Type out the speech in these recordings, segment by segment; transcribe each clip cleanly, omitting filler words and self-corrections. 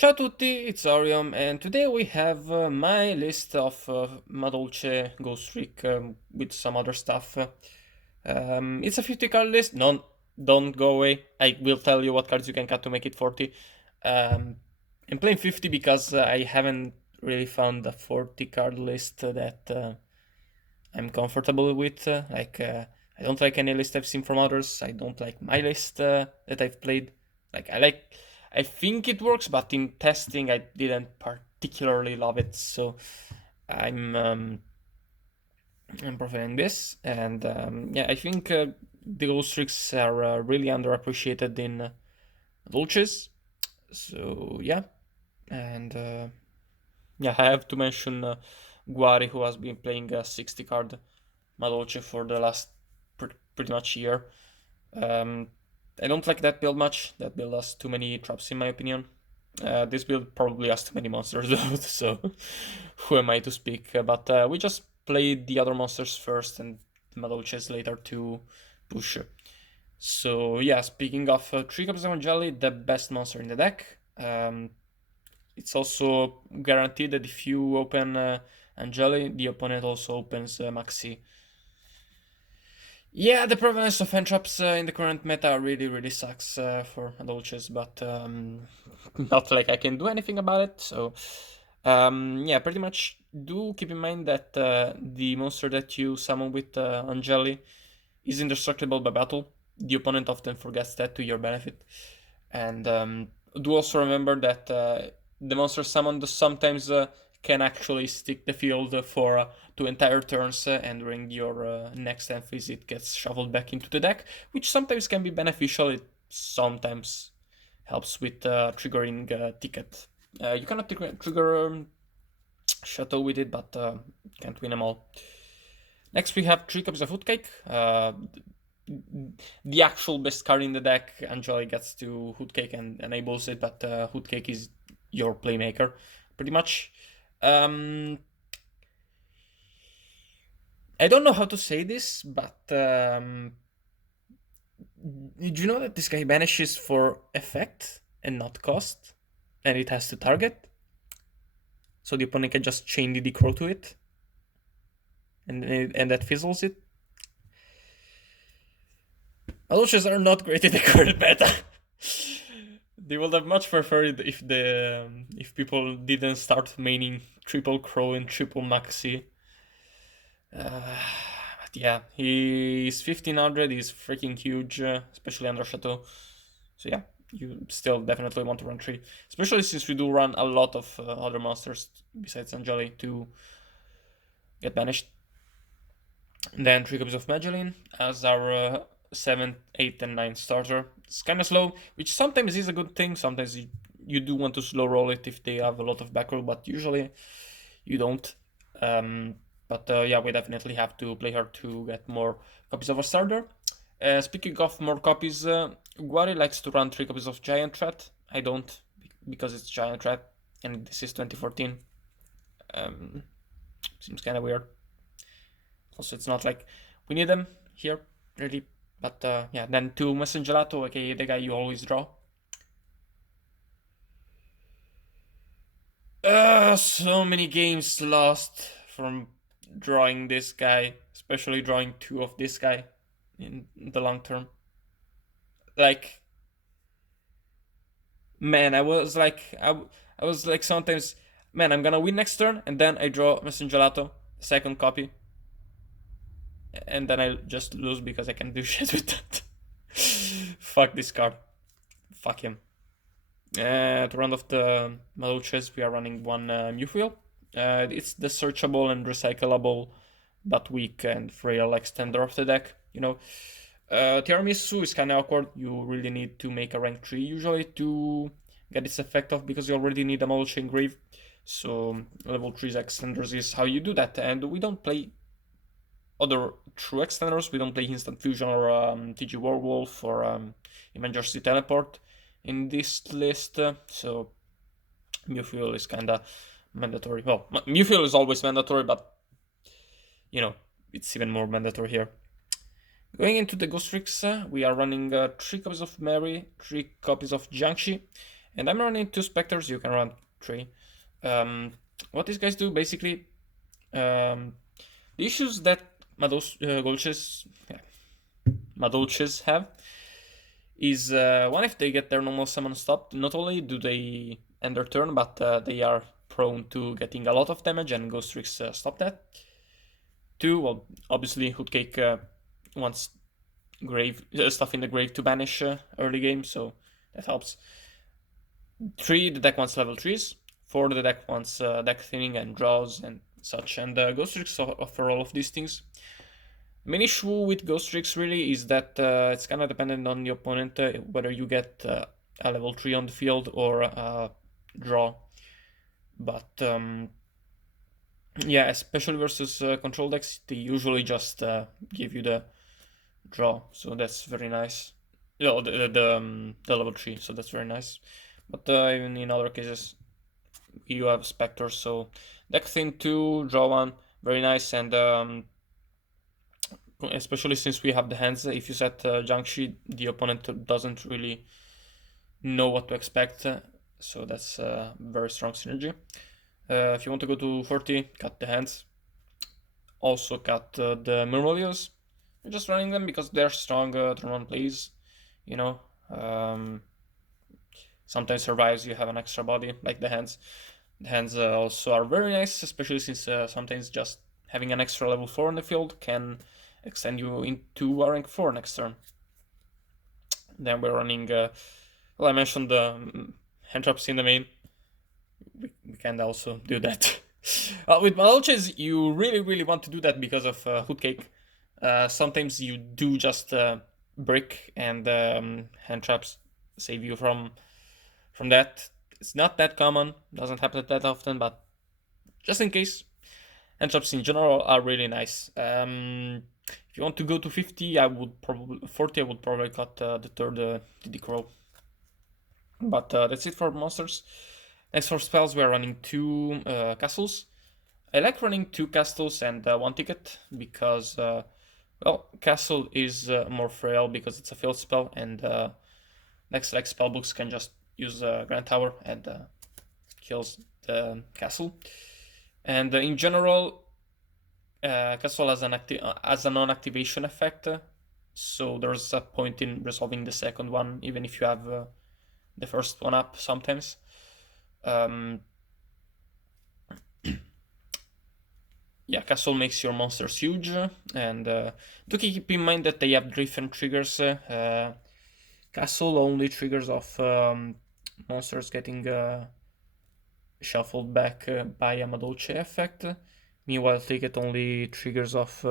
Ciao a tutti, it's Orion, and today we have my list of Madolche Ghostrick with some other stuff. It's a 50 card list. Don't go away. I will tell you what cards you can cut to make it 40. Um, I'm playing 50 because I haven't really found a 40 card list that I'm comfortable with. I don't like any list I've seen from others. I don't like my list that I've played. I think it works, but in testing, I didn't particularly love it. So I'm um, I'm preferring this, and yeah, I think the ghost tricks are really underappreciated in Dolces. So yeah, and yeah, I have to mention Guari, who has been playing a 60 card Madolche for the last pretty much year. Um, I don't like that build much. That build has too many traps, in my opinion. This build probably has too many monsters, though, so who am I to speak? But we just played the other monsters first and the Madolches later to push. So, yeah, speaking of 3 cups of Angeli, the best monster in the deck. It's also guaranteed that if you open Angeli, the opponent also opens Maxi. Yeah, the prevalence of entraps in the current meta really sucks for Madolches, but not like I can do anything about it. So, yeah, pretty much do keep in mind that the monster that you summon with Angeli is indestructible by battle. The opponent often forgets that to your benefit. And do also remember that the monster summoned sometimes can actually stick the field for 2 entire turns, and during your next end phase it gets shuffled back into the deck, which sometimes can be beneficial. It sometimes helps with triggering ticket. You cannot trigger Chateau with it, but can't win them all. Next we have 3 cups of Hoodcake. The actual best card in the deck. Angeli gets to Hoodcake and enables it, but Hoodcake is your playmaker, pretty much. I don't know how to say this, but did you know that this guy banishes for effect and not cost? And it has to target? So the opponent can just chain the Crow to it, and that fizzles it. Aluches are not great in the current meta. They would have much preferred if people didn't start maining triple Crow and triple Maxi. But yeah, he's 1500. He's freaking huge, especially under Chateau. So yeah, you still definitely want to run 3, especially since we do run a lot of other monsters besides Angeli to get banished. And then 3 copies of Magellan as our 7th, 8th, and 9th starter. It's kind of slow, which sometimes is a good thing. Sometimes you do want to slow roll it if they have a lot of back row, but usually you don't. But yeah, we definitely have to play her to get more copies of a starter. Speaking of more copies, Guari likes to run 3 copies of Giant Threat. I don't, because it's Giant Threat, and this is 2014. Seems kind of weird. Also, it's not like we need them here, really. But yeah, then to Messengelato, aka the guy you always draw. So many games lost from drawing this guy, especially drawing 2 of this guy in the long term. Like, man, I was like sometimes, man, I'm gonna win next turn, and then I draw Messengelato, second copy, and then I just lose because I can do shit with that. Fuck this card. Fuck him. To round off the Madolches, we are running one Mewfield. It's the searchable and recyclable but weak and frail extender of the deck, you know. Tiramisu is kind of awkward. You really need to make a rank 3 usually to get its effect off, because you already need a Madolche Engrave. So level 3's extenders is how you do that, and we don't play other true extenders. We don't play Instant Fusion or TG Werewolf or Emergency Teleport in this list, so Mewfield is kinda mandatory. Well, Mewfield is always mandatory, but you know, it's even more mandatory here. Going into the Ghostricks, we are running 3 copies of Mary, 3 copies of Jiangxi, And I'm running 2 Spectres, you can run 3. What these guys do, basically, the issues that Madolches have is one, if they get their normal summon stopped, not only do they end their turn, but they are prone to getting a lot of damage, and Ghostricks stop that. 2, well, obviously Hoodcake wants grave stuff in the grave to banish early game, so that helps. 3, the deck wants level 3s. 4, the deck wants deck thinning and draws and such, and Ghostricks offer all of these things. The main issue with Ghostricks really is that it's kind of dependent on the opponent, whether you get a level 3 on the field or a draw. But yeah, especially versus control decks, they usually just give you the draw, so that's very nice. No, the level 3, so that's very nice. But even in other cases, you have Spectre, so deck thin 2, draw 1, very nice, and especially since we have the hands, if you set Jiangshi, the opponent doesn't really know what to expect, so that's very strong synergy. If you want to go to 40, cut the hands. Also cut the Murmurios. You're just running them because they're strong turn 1 plays, you know. Sometimes survives, you have an extra body, like the hands. The hands also are very nice, especially since sometimes just having an extra level 4 on the field can extend you into a rank 4 next turn. Then we're running, well, I mentioned the hand traps in the main. We can also do that. With Madolches, you really want to do that because of Hoodcake. Sometimes you do just brick, and hand traps save you from that. It's not that common, doesn't happen that often, but just in case. Hand traps in general are really nice. If you want to go to 50, I would probably 40. I would probably cut the third DD Crow. But that's it for monsters. Next for spells, we are running 2 castles. I like running 2 castles and 1 ticket because, well, castle is more frail because it's a field spell, and next like spellbooks can just use Grand Tower and kills the castle. And in general, castle has a non-activation effect, so there's a point in resolving the second one, even if you have the first one up sometimes. Yeah, castle makes your monsters huge, and do keep in mind that they have different triggers. Castle only triggers off monsters getting shuffled back by a Madolche effect. Meanwhile, Ticket only triggers off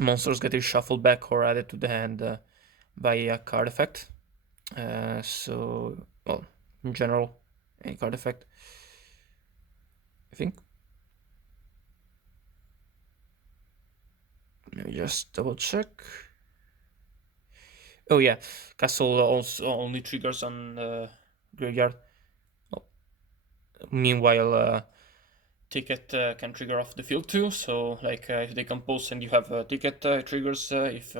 monsters getting shuffled back or added to the hand by a card effect. So, well, in general, a card effect, I think. Let me just double check. Oh yeah, castle also only triggers on graveyard. Well, meanwhile, ticket can trigger off the field too. So like if they compose and you have a ticket, triggers. If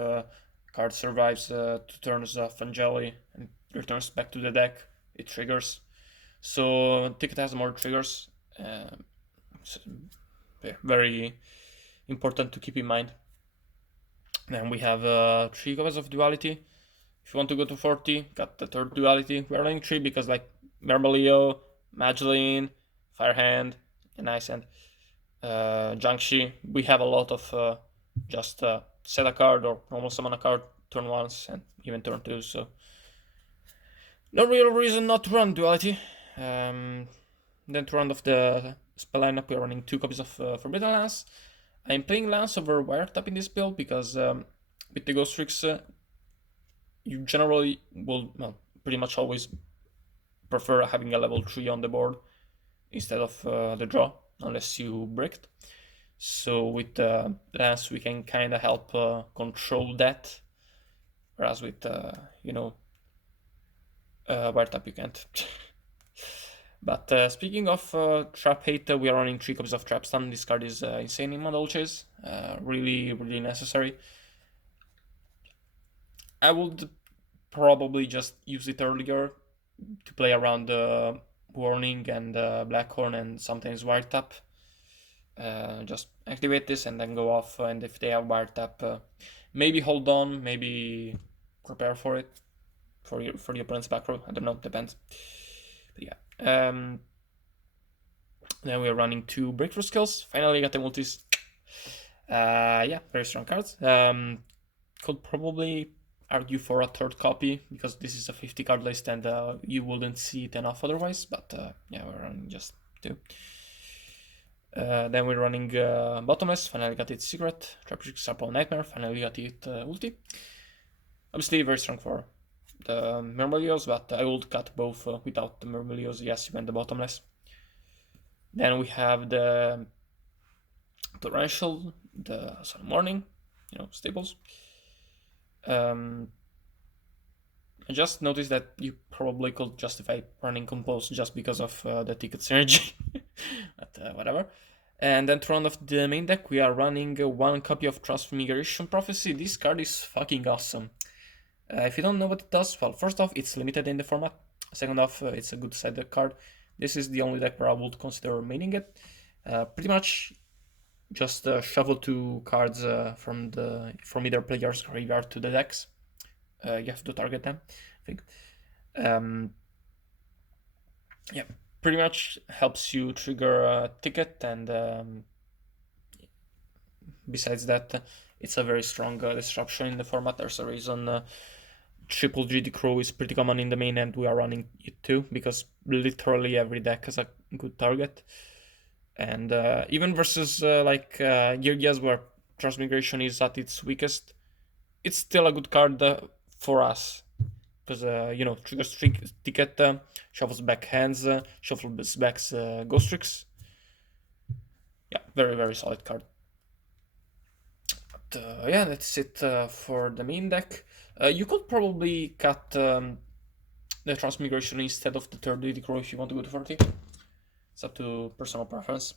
card survives 2 turns of Angeli and returns back to the deck, it triggers. So ticket has more triggers. Very important to keep in mind. Then we have 3 copies of duality. If you want to go to 40, got the third duality. We're running 3 because like Mermaleo, Mageline, Firehand, and Ice Hand. Jiangshi, we have a lot of just set a card or normal summon a card turn once and even turn 2, so no real reason not to run duality. Then to round off the spell lineup, we're running 2 copies of Forbidden Lance. I'm playing Lance over Wiretap in this build because with the Ghostricks, you generally will, well, pretty much always prefer having a level 3 on the board instead of the draw, unless you bricked. So with Lance, we can kind of help control that, whereas with, Wiretap you can't. But speaking of trap hate, we are running 3 copies of Trap Stun. This card is insane in Madolches. Really necessary. I would probably just use it earlier to play around the warning and Blackhorn and sometimes wiretap. Just activate this and then go off. And if they have wiretap, maybe hold on, maybe prepare for it for the opponent's back row. I don't know, depends. But yeah. Then we're running 2 breakthrough skills. Finally got the multis. Yeah, very strong cards. Could probably argue for a 3rd copy because this is a 50 card list and you wouldn't see it enough otherwise. But yeah, we're running just 2. Then we're running Bottomless. Finally got its Secret. Traptrix Sarpal Nightmare. Finally got it ulti. Obviously very strong for the Myrmelios, but I would cut both without the Myrmelios. Yes, you went the Bottomless. Then we have the Torrential, the Sun Morning, staples. I just noticed that you probably could justify running Compose just because of the ticket synergy, but whatever. And then to round off the main deck, we are running 1 copy of Transfiguration Prophecy. This card is fucking awesome. If you don't know what it does, well, first off, it's limited in the format. Second off, it's a good side deck card. This is the only deck where I would consider maining it. Pretty much just shuffle 2 cards from either player's graveyard to the decks. You have to target them, I think. Yeah, pretty much helps you trigger a ticket, and besides that, it's a very strong disruption in the format. There's a reason Triple GD Crow is pretty common in the main, and we are running it too, because literally every deck has a good target. And even versus Girgias, where Transmigration is at its weakest, it's still a good card for us. Because, triggers ticket, shuffles back hands, shuffles back Ghostricks. Yeah, very, very solid card. But, yeah, that's it for the main deck. You could probably cut the Transmigration instead of the 3rd DD Crow if you want to go to 40. It's up to personal preference.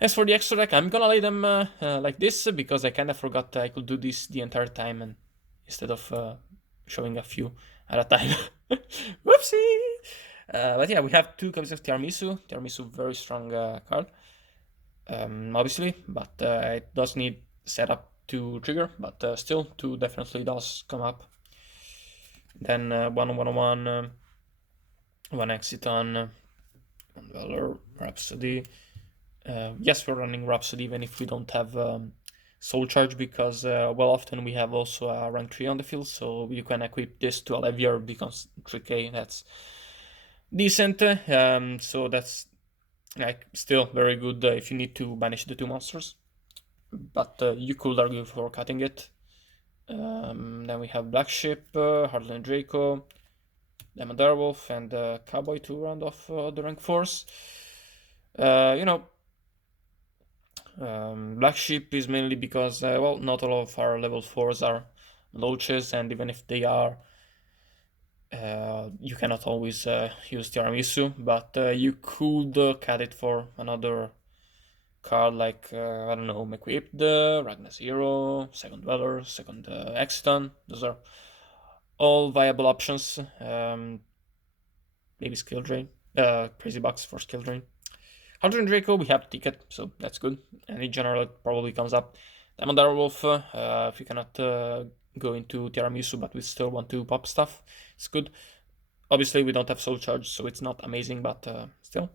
As for the extra deck, I'm gonna lay them like this because I kinda forgot I could do this the entire time and instead of showing a few at a time. Whoopsie! But yeah, we have 2 copies of Tiramisu. Tiramisu, very strong card, obviously, but it does need setup to trigger, but still, 2 definitely does come up. Then 1/1/1, 1 Exiton, 1 Valor, Rhapsody. Yes, we're running Rhapsody even if we don't have Soul Charge, because often we have also a rank 3 on the field, so you can equip this to a Levier, becomes 3k, that's decent. So that's still very good if you need to banish the 2 monsters, but you could argue for cutting it. Then we have Black Ship, Heartland Draco, Demon Direwolf, and Cowboy to round off the rank 4s. Black Sheep is mainly because, not all of our level 4s are Madolches, and even if they are, you cannot always use Tiramisu, but you could cut it for another card like, I don't know, Equipped, Ragnar Zero, Second Dweller, 2nd Exiton. Those are all viable options. Maybe Skill Drain, Crazy Bucks for Skill Drain. Heartland Draco, we have ticket, so that's good. And in general, it probably comes up. Diamond Direwolf, if you cannot go into Tiramisu, but we still want to pop stuff, it's good. Obviously, we don't have Soul Charge, so it's not amazing, but still.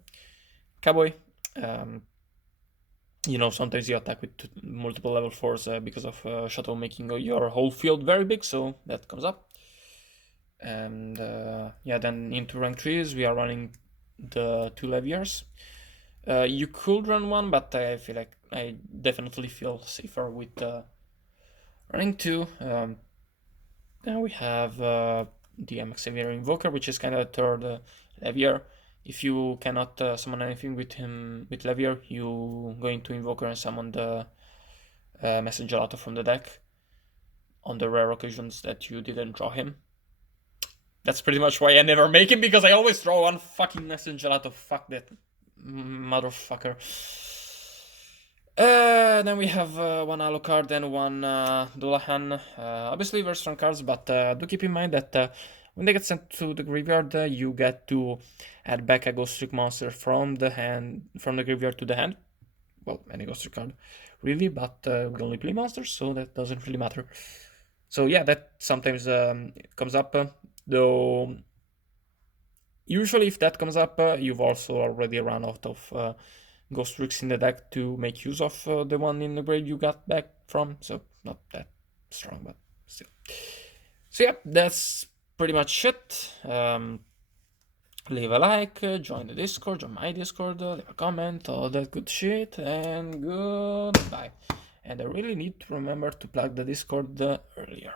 Cowboy, sometimes you attack with multiple level 4s because of Shadow making your whole field very big, so that comes up. And then into rank 3s, we are running the 2 Leviers. You could run 1, but I feel like I definitely feel safer with running 2. Then we have the MX Xavier Invoker, which is kind of a 3rd Levier. If you cannot summon anything with him with Levier, you go into Invoker and summon the Message Gelato from the deck on the rare occasions that you didn't draw him. That's pretty much why I never make him, because I always draw 1 fucking Message Gelato. Fuck that motherfucker. Then we have one Alucard and one Dullahan. Obviously, very strong cards, but do keep in mind that when they get sent to the graveyard, you get to add back a Ghostrick monster from the graveyard to the hand. Well, any Ghostrick card, really, but we only play monsters, so that doesn't really matter. So yeah, that sometimes it comes up, though. Usually, if that comes up, you've also already run out of Ghostricks in the deck to make use of the one in the grave you got back from, so not that strong, but still. So yeah, that's pretty much it. Leave a like, join the Discord, join my Discord, leave a comment, all that good shit, and goodbye. And I really need to remember to plug the Discord earlier.